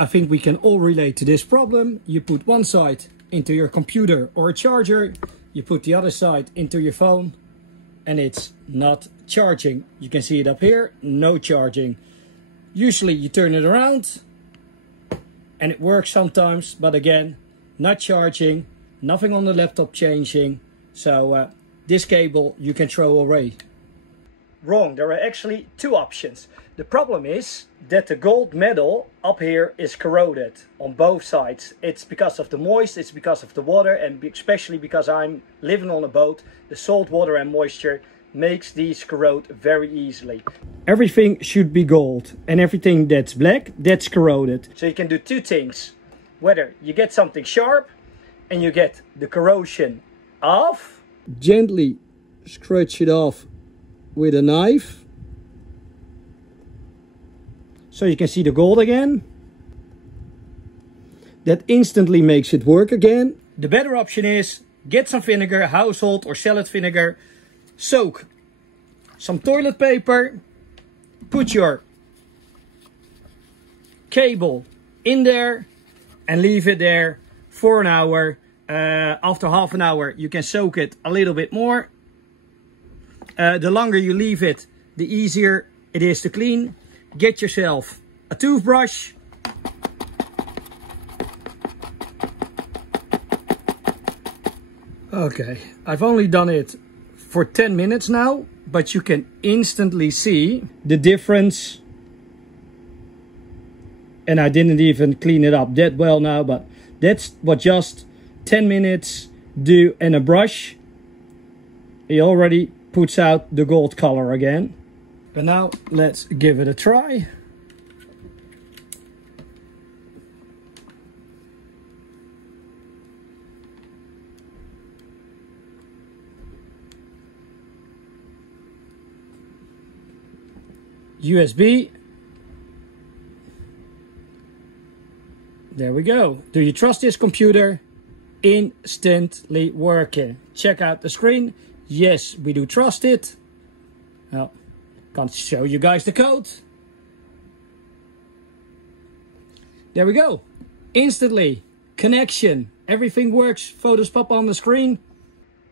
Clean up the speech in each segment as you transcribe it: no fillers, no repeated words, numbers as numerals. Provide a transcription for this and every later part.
I think we can all relate to this problem. You put one side into your computer or a charger, you put the other side into your phone, and it's not charging. You can see it up here, no charging. Usually you turn it around and it works sometimes, but again, not charging, nothing on the laptop changing. So this cable you can throw away. Wrong, there are actually two options. The problem is that the gold metal up here is corroded on both sides. It's because of the moisture, it's because of the water, and especially because I'm living on a boat, the salt water and moisture makes these corrode very easily. Everything should be gold, and everything that's black, that's corroded. So you can do two things. Whether you get something sharp and you get the corrosion off. Gently scratch it off with a knife. So you can see the gold again. That instantly makes it work again. The better option is get some vinegar, household or salad vinegar. Soak some toilet paper, put your cable in there and leave it there for an hour. After half an hour you can soak it a little bit more. The longer you leave it, the easier it is to clean. Get yourself a toothbrush. Okay, I've only done it for 10 minutes now, but you can instantly see the difference. And I didn't even clean it up that well now, but that's what just 10 minutes do. And a brush, it already puts out the gold color again. But now let's give it a try. USB. There we go. Do you trust this computer? Instantly working. Check out the screen. Yes, we do trust it. Well, can't show you guys the code. There we go. Instantly. Connection. Everything works. Photos pop on the screen.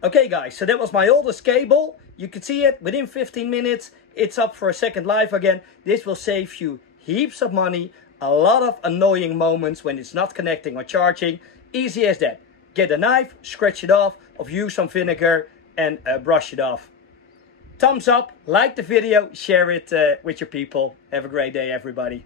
Okay guys, so that was my oldest cable. You can see it within 15 minutes. It's up for a second life again. This will save you heaps of money. A lot of annoying moments when it's not connecting or charging. Easy as that. Get a knife, scratch it off, or use some vinegar and brush it off. Thumbs up, like the video, share it with your people. Have a great day everybody.